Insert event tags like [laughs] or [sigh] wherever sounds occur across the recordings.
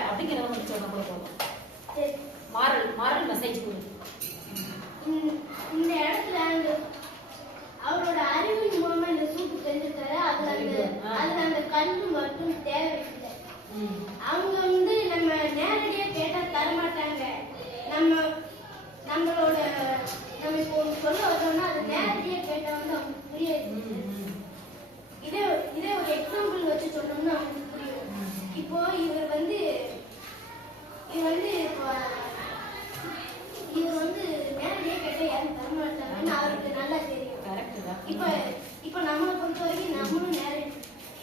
அப்படிங்கிறத வந்து சொன்ன கூட போதும். மாரல் மாரல் மெசேஜ் கொடு இந்த- இடத்துல அவரோட அறிவின் மூலமா இந்த சூப்பு செஞ்சிருக்காரு. அதுல அந்த. அதுல அந்த கல்லு மட்டும் தேவையில்லை. அவங்க வந்து நம்ம நேரடியா கேட்டா தர மாட்டாங்க நம்ம நம்மளோட நம்ம இப்போ சொல்ல வரோம்னா அது நேரடியா கேட்டா வந்து அவங்களுக்கு புரியாது ம் இதே இதே ஒரு எக்ஸாம்பிள் வச்சு சொன்னோம்னா அவங்களுக்கு புரியும் இப்போ இவர் வந்து இவர் வந்து இப்போ இவர் வந்து நேரடியா கேட்டா யாரும் தர மாட்டாங்கன்னு அவருக்கு நல்லா தெரியும் கரெக்ட் தான் இப்போ இப்போ நம்மளை பொறுத்த வரைக்கும் நம்மளும் நேர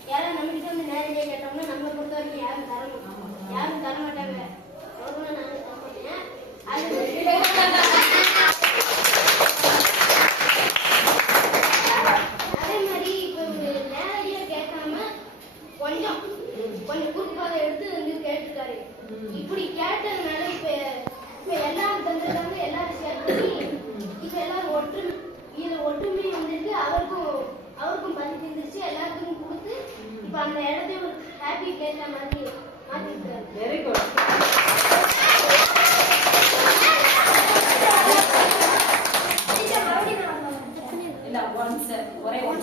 யாரும் நம்ம கிட்ட வந்து நேரடியாக கேட்டோம்னா நம்மளை பொறுத்த வரைக்கும் யாரும் தர மாட்டாங்க. யாரும் தர மாட்டாங்க. அது [laughs] அதே மாதிரி இப்போ நேரடியாக கேட்காம கொஞ்சம் கொஞ்சம் குறுப்பாக எடுத்து வந்து கேட்டுட்டாரு. இப்படி கேட்டதுனால அந்த இடத்தையும் ஒரே ஒன்